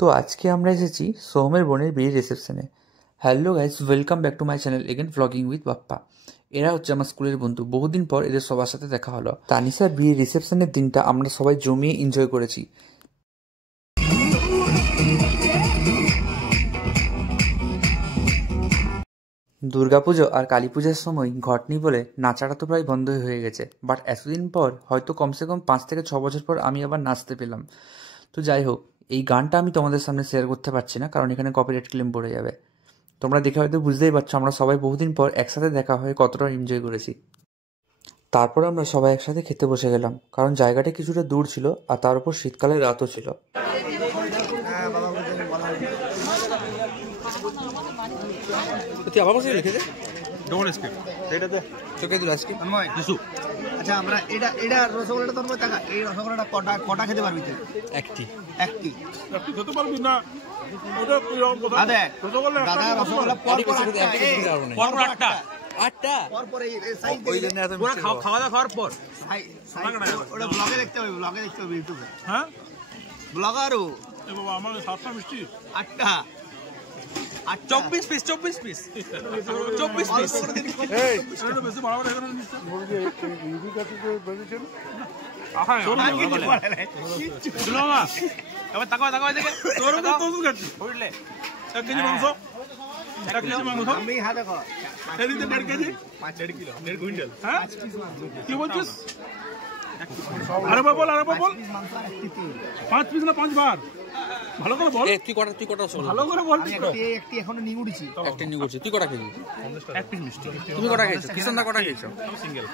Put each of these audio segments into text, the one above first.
তো আজকে আমরা এসেছি সৌমের বোনের বিয়ের রিসেপশনে। Hello guys, welcome back to my channel again blogging with Bappa. এরা হচ্ছে আমার স্কুলের বন্ধু, বহুদিন পর এদের সবার সাথে দেখা হলো। তানিশার বিয়ের রিসেপশনের দিনটা আমরা সবাই জমিয়ে এনজয় করেছি। দুর্গাপুজো আর কালী পূজার সময় ঘটনি বলে নাচাটা তো প্রায় বন্ধই হয়ে গেছে, বাট এতদিন পর হয়তো কমসে কম 5 থেকে 6 বছর পর আমি আবার নাচতে পেলাম। তো যাই হোক, এই গানটা আমি তোমাদের সামনে শেয়ার করতে পারছি না, কারণ এখানে কপিরাইট ক্লেম পড়ে যাবে। তোমরা দেখে হয়তো বুঝতেই পারছো আমরা সবাই বহুদিন পর একসাথে দেখা হয়ে কতটা এনজয় করেছি। তারপর আমরা সবাই একসাথে খেতে বসে গেলাম, কারণ জায়গাটা কিছুটা দূর ছিল আর তার উপর শীতকালের রাতও ছিল। তুই আবার বসে লিখেছে ডোন্ট স্কিপ এটাতে তোকে দিল আজকে দিসু। আচ্ছা আমরা এটা রসগোল্লাটা তোর মধ্যে টাকা, এই রসগোল্লাটা কটা খেতে পারবি তুই? একটি একটি খেতে পারবি না ওটা এরকম কথা। দাদা রসগোল্লা দাদা রসগোল্লা পর আটটা আটটা পর পর এই সাইজ ওই জন্য এত ওরা খাওয়া দাওয়া খাওয়ার পর ওটা ব্লগে দেখতে হবে, ইউটিউবে। হ্যাঁ ব্লগারও এ বাবা আমার 7টা মিষ্টি আটটা 24 পিস 24 পিস এই এটা বেশি বড় বড় এখানে মিষ্টি এবার তাকাও এদিকে তোর তো খাচ্ছি বুঝলে 1 কেজি মাংস 1 কেজি মাংস আমি হাতে কর এদিকে 1.5 কেজি 1.5 কিলো 1.5 কুইন্টাল। হ্যাঁ কি বলছিস? আরে বল 5 পিস না 5 বার ভালো করে বল। তুই কটা ভালো করে বল। একটি এখনো নিগুড়িছি একটা নিয়ে করছিস, তুই কটা খেয়েছিস? 1 পিস মিষ্টি তুমি কটা খেয়েছো? কিষানদা কটা খেয়েছো? সিঙ্গেল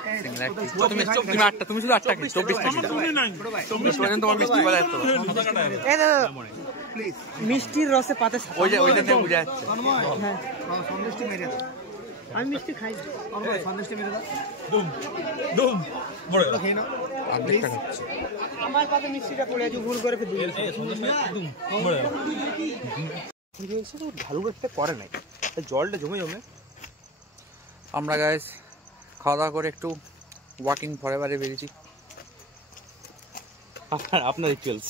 তুমি আটটা, তুমি শুধু আটটা খেয়েছো। 24টা খেয়েছো। তুমি নাই 24 পর্যন্ত তোমার মিষ্টি বলা যেত। প্লিজ মিষ্টির রসে পাতে ওইটা থেকে বুঝা যাচ্ছে। হ্যাঁ সন্তুষ্টি মেরে দাও। আমি মিষ্টি খাই সন্তুষ্টি মেরে দাও। দুম বড় খেয়ে নাও। অর্ধেকটা খাচ্ছি। আমার পাতে মিষ্টিটা পড়ে আছে, ভুল করে ফেলি। ঢালু করতে করে নাই, জলটা জমে আমরা গাইস খাওয়া দাওয়া করে একটু ওয়াকিং ফরএভারে বেরিয়েছি। আপনার রিচুয়ালস।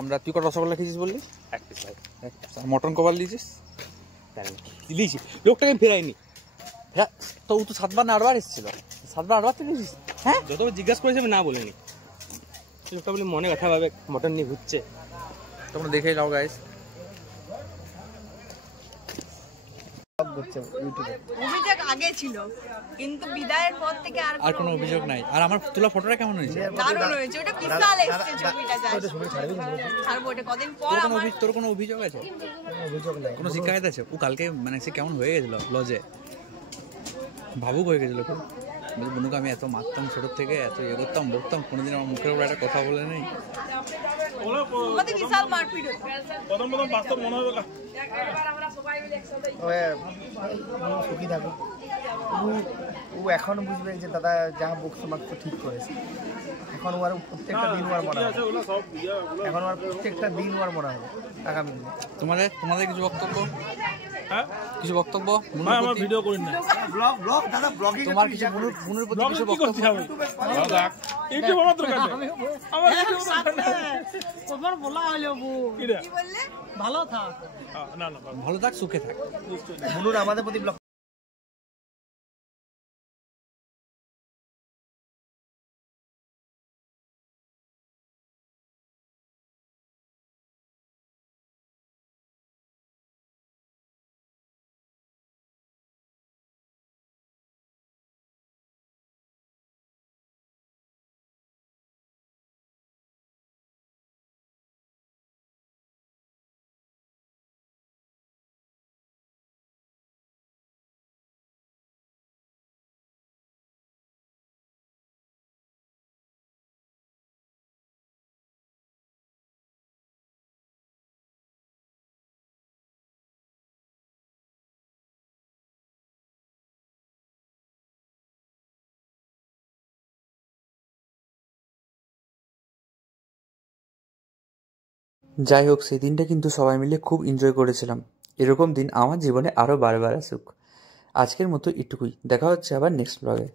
আমরা তুই কটা রসগোল্লা খেয়েছিস বললি? এক পিস ভাই, মটন কভার দিয়েছিস? দিয়েছি, লোকটাকে আমি ফেরাইনি। হ্যাঁ, তো ও তো 7বার না 8বার এসেছিল। 7বার 8বার তুই নিয়েছিস? হ্যাঁ যতবার জিজ্ঞাসা করেছি আমি না বলিনি। লোকটা বলে মনে ব্যথা পাবে, মটন নিয়ে ঘুরছে। তোমরা দেখেই নাও গাইস। অভিযোগ আগে ছিল, কিন্তু বিদায়ের পর থেকে আর কোনো অভিযোগ নাই। আর আমার তোলা ফটোটা কেমন হয়েছে? দারুণ হয়েছে। ওটা বিশাল এসছে ছবিটা, যায় ছাড়বো ওটা কদিন পর। তোর কোনো অভিযোগ আছে? অভিযোগ নাই, কোনো শিকায়ত আছে? ও কালকে মানে সে কেমন হয়ে গেছিল লজে, ভাবুক হয়ে গেছিল খুব। বনুকে আমি এত মারতাম ছোটোর থেকে, এত করতাম বলতাম, কোনোদিন আমার মুখের উপর একটা কথা বলে নেই। আমাদের বিশাল মারপিট হতো। প্রথম বাস্তব মনে হবে সুখী থাকুক। ও এখন বুঝবে যে দাদা যা বকছো মাকছো ঠিক করেছে। এখন ওর প্রত্যেকটা দিন ওর মনে হবে, এখন ওর প্রত্যেকটা দিন ওর মনে হবে আগামী দিনে। তোমাদের কিছু বক্তব্য? হ্যাঁ কিছু বক্তব্য? আমার ভিডিও করি না। ব্লগ দাদা ব্লগিং তোমার কিছু বুনুর প্রতি কিছু বক্তব্য? ইউটিউব আমার দরকার নেই। আমার তোমার বলা হলো কি বললে? ভালো থাক। না ভালো থাক, সুখে থাক। বুনুর আমাদের প্রতি ব্লগ। যাই হোক, সেই দিনটা কিন্তু সবাই মিলে খুব এনজয় করেছিলাম। এরকম দিন আমার জীবনে আরও বারবার আসুক। আজকের মতো এটুকুই, দেখা হচ্ছে আবার নেক্সট ব্লগে।